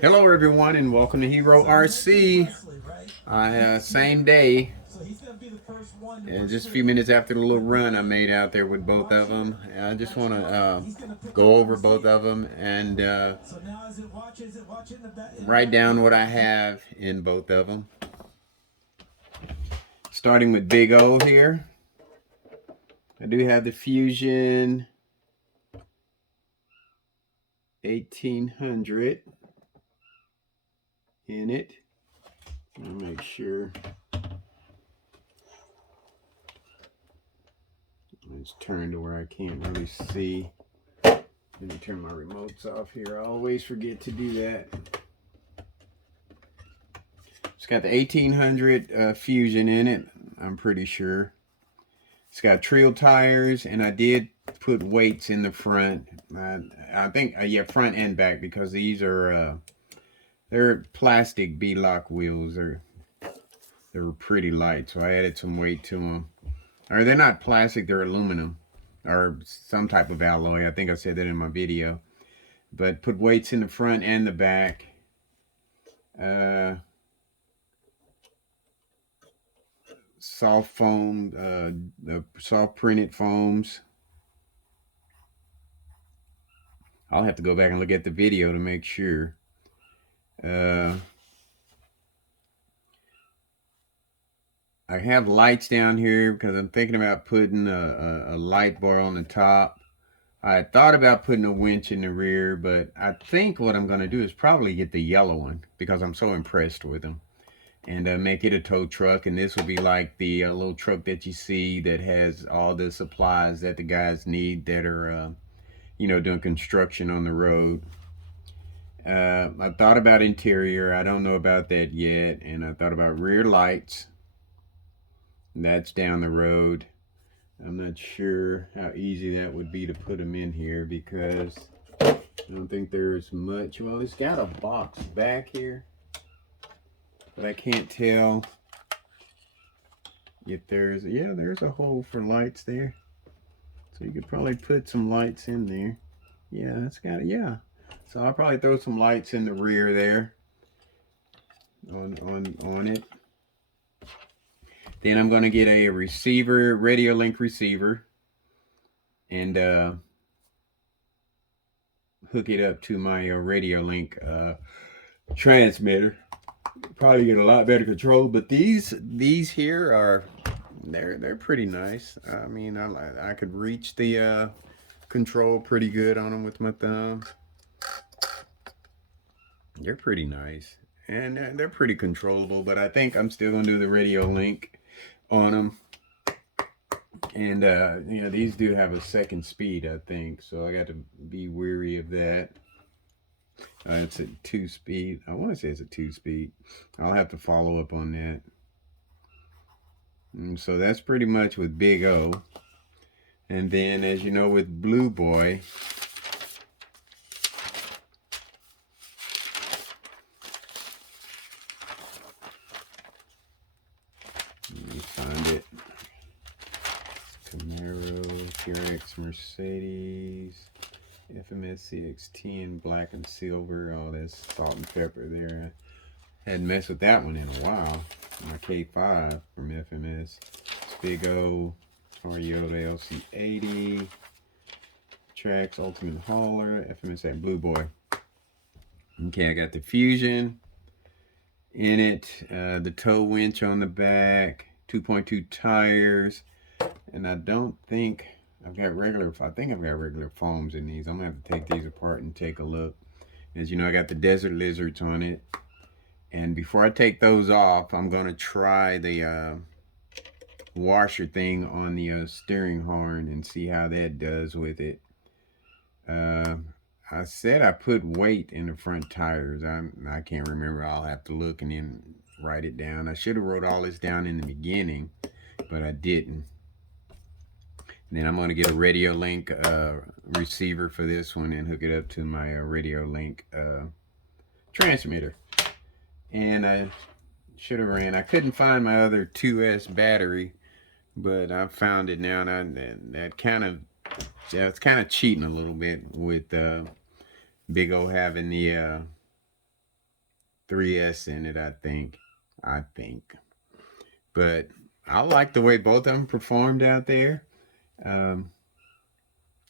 Hello everyone and welcome to Hero RC. Same day, and just a few minutes after the little run I made out there with both of them. I just want to go over both of them and write down what I have in both of them. Starting with Big O here. I do have the Fusion 1800 in it. I'll make sure. It's turned to where I can't really see. Let me turn my remotes off here. I always forget to do that. It's got the 1800 Fusion in it, I'm pretty sure. It's got Trio tires, and I did put weights in the front. I think, yeah, front and back, because these are, they're plastic B-lock wheels. They're pretty light, so I added some weight to them. Or they're not plastic, they're aluminum. Or some type of alloy. I think I said that in my video. But put weights in the front and the back. Soft foam, soft printed foams. I'll have to go back and look at the video to make sure. I have lights down here because I'm thinking about putting a light bar on the top. I thought about putting a winch in the rear, but I think what I'm going to do is probably get the yellow one because I'm so impressed with them. And make it a tow truck, and this will be like the little truck that you see that has all the supplies that the guys need that are, you know, doing construction on the road. I thought about interior. I don't know about that yet. And I thought about rear lights. That's down the road. I'm not sure how easy that would be to put them in here because I don't think there's much. Well, it's got a box back here, but I can't tell if there's, yeah, there's a hole for lights there. So you could probably put some lights in there. Yeah, that's got it, yeah. So I'll probably throw some lights in the rear there on it. Then I'm going to get a receiver, radio link receiver, and hook it up to my radio link transmitter. Probably get a lot better control, but these here are they're pretty nice. I mean, I could reach the control pretty good on them with my thumb. They're pretty nice, and they're pretty controllable, but I think I'm still gonna do the radio link on them. And you know, these do have a second speed, I think, so I got to be wary of that. It's a 2-speed. I want to say it's a 2-speed. I'll have to follow up on that. And so that's pretty much with Big O. And then, as you know, with Blue Boy, let me find it. Camaro, TRX Mercedes, FMS CX10, black and silver. Oh, that's salt and pepper there. I hadn't messed with that one in a while. My K5 from FMS. It's Big O, Toyota LC80, Trax Ultimate Hauler, FMS at Blue Boy. Okay, I got the Fusion in it, the tow winch on the back, 2.2 tires, and I don't think I've got regular, I think I've got regular foams in these. I'm gonna have to take these apart and take a look. As you know, I got the Desert Lizards on it. And before I take those off, I'm gonna try the washer thing on the steering horn and see how that does with it. I said I put weight in the front tires. I can't remember. I'll have to look and then write it down. I should have wrote all this down in the beginning, but I didn't. And then I'm going to get a Radio Link receiver for this one and hook it up to my Radio Link transmitter. And I should have ran. I couldn't find my other 2S battery, but I found it now. And that kind of, yeah, it's kind of cheating a little bit with Big O having the 3S in it, I think. But I like the way both of them performed out there. Um,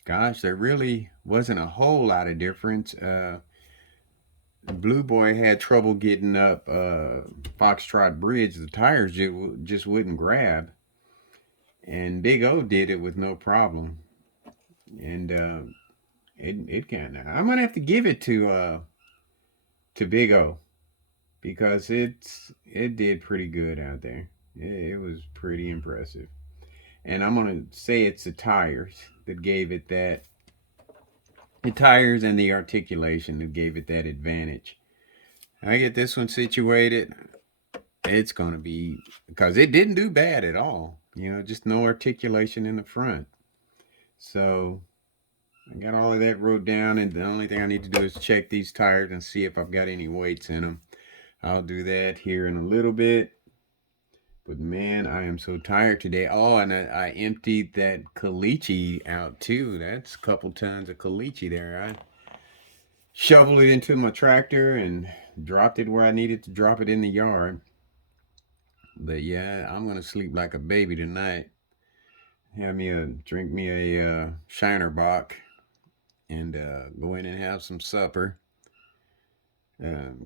Gosh, there really wasn't a whole lot of difference. Blue Boy had trouble getting up Foxtrot Bridge. The tires just wouldn't grab, and Big O did it with no problem. And it kind of, I'm gonna have to give it to Big O because it did pretty good out there. It was pretty impressive, and I'm gonna say it's the tires that gave it that. The tires and the articulation that gave it that advantage. I get this one situated. It's going to be because it didn't do bad at all. You know, just no articulation in the front. So I got all of that wrote down, and the only thing I need to do is check these tires and see if I've got any weights in them. I'll do that here in a little bit. But man, I am so tired today. Oh, and I emptied that caliche out too. That's a couple tons of caliche there. I shoveled it into my tractor and dropped it where I needed to drop it in the yard. But yeah, I'm gonna sleep like a baby tonight. Drink me a Shiner Bock and go in and have some supper.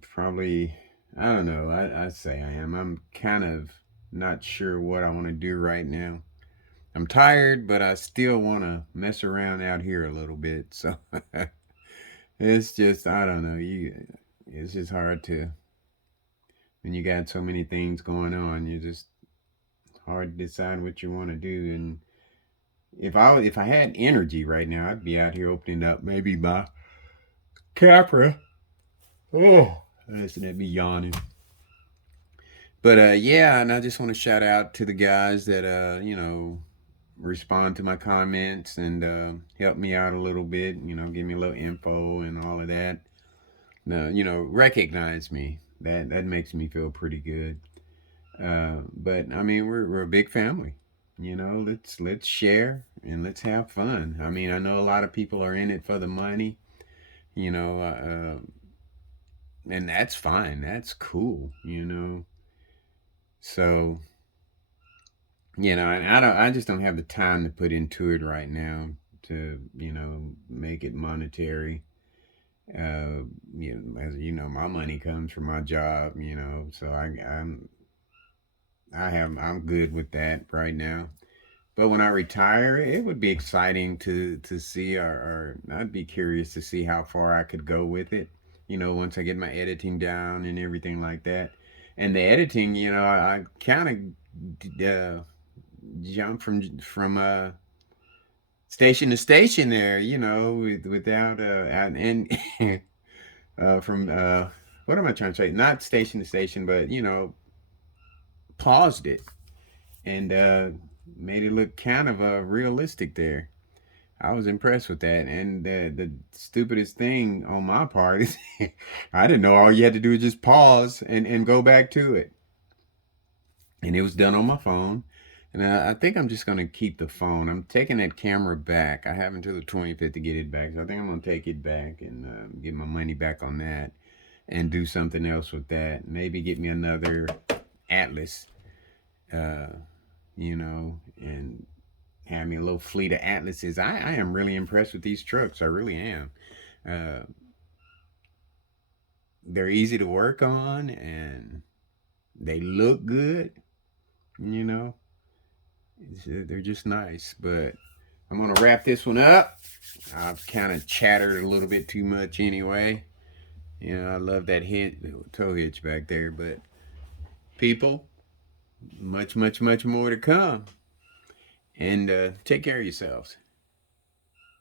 Probably, I don't know. I say I am. I'm kind of not sure what I want to do right now. I'm tired, but I still want to mess around out here a little bit. So it's just, I don't know. It's just hard to when you got so many things going on. You just hard to decide what you want to do. And if I had energy right now, I'd be out here opening up maybe my Capra. Oh, listen at me yawning. But yeah, and I just want to shout out to the guys that respond to my comments and help me out a little bit. You know, give me a little info and all of that. No, recognize me. That makes me feel pretty good. But I mean, we're a big family. You know, let's share and let's have fun. I mean, I know a lot of people are in it for the money. You know, and that's fine. That's cool. So and I just don't have the time to put into it right now to make it monetary. As you know, my money comes from my job. So I'm good with that right now. But when I retire, it would be exciting to see, or I'd be curious to see how far I could go with it. Once I get my editing down and everything like that. And the editing, I kind of jump from station to station there. Without and from what am I trying to say? Not station to station, but paused it and made it look kind of realistic there. I was impressed with that. And the stupidest thing on my part is I didn't know all you had to do is just pause and go back to it. And it was done on my phone. And I think I'm just going to keep the phone. I'm taking that camera back. I have until the 25th to get it back. So I think I'm going to take it back and get my money back on that and do something else with that. Maybe get me another Atlas, and have me a little fleet of Atlases. I am really impressed with these trucks. I really am. Uh, they're easy to work on and they look good. You know, they're just nice. But I'm going to wrap this one up. I've kind of chattered a little bit too much anyway. I love that toe hitch back there. But people, much, much, much more to come. And take care of yourselves.